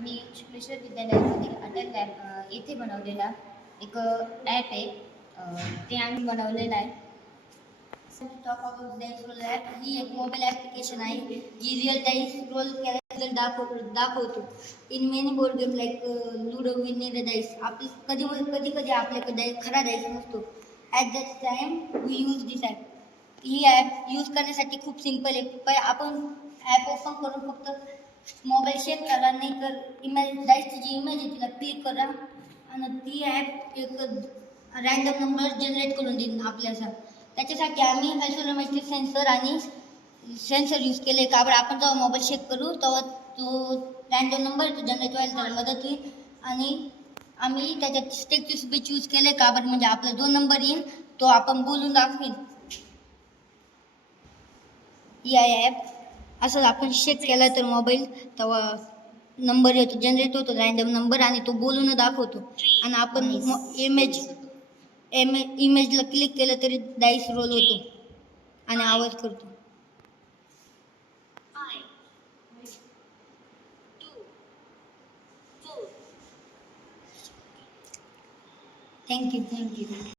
आम्ही शुक्लेश्वर विद्यालयामध्ये अटल लॅब येथे बनवलेला एक ॲप आहे. ते आम्ही बनवलेलं आहे. Talk about dice roll app ही एक मोबाईल ॲप्लिकेशन आहे जी रिअल डाईस रोल केल्याबद्दल दाखवतो. In many board game like Ludo win the dice. आपली कधी कधी आपल्याकडे खरा डाईस नसतो. At that time we use this app. ही ॲप यूज करण्यासाठी खूप सिंपल आहे. पण आपण ॲप ओपन करून फक्त मोबाईल चेक करा, नाही तर डाईसची जी इमेज आहे तिला क्लिक करा आणि ती ॲप एक रँडम नंबर जनरेट करून देईन आपल्याला. त्याच्यासाठी आम्ही ॲल्गोरिथमिक सेन्सर यूज केले. का बरं, आपण जेव्हा मोबाईल चेक करू तेव्हा तो रँडम नंबर जनरेट व्हायला त्याला मदत होईल. आणि आम्ही त्याच्यात स्टेक टू स्पीच यूज केले. का बरं, म्हणजे आपला जो नंबर येईल तो आपण बोलून दाखवेल. या ॲप असं आपण चेक केला तर मोबाईल तेव्हा नंबर येतो, जनरेट होतो रँडम नंबर, आणि तो बोलून दाखवतो. आणि आपण इमेजला क्लिक केलं तरी डाईस रोल होतो आणि आवाज करतो. थँक्यू.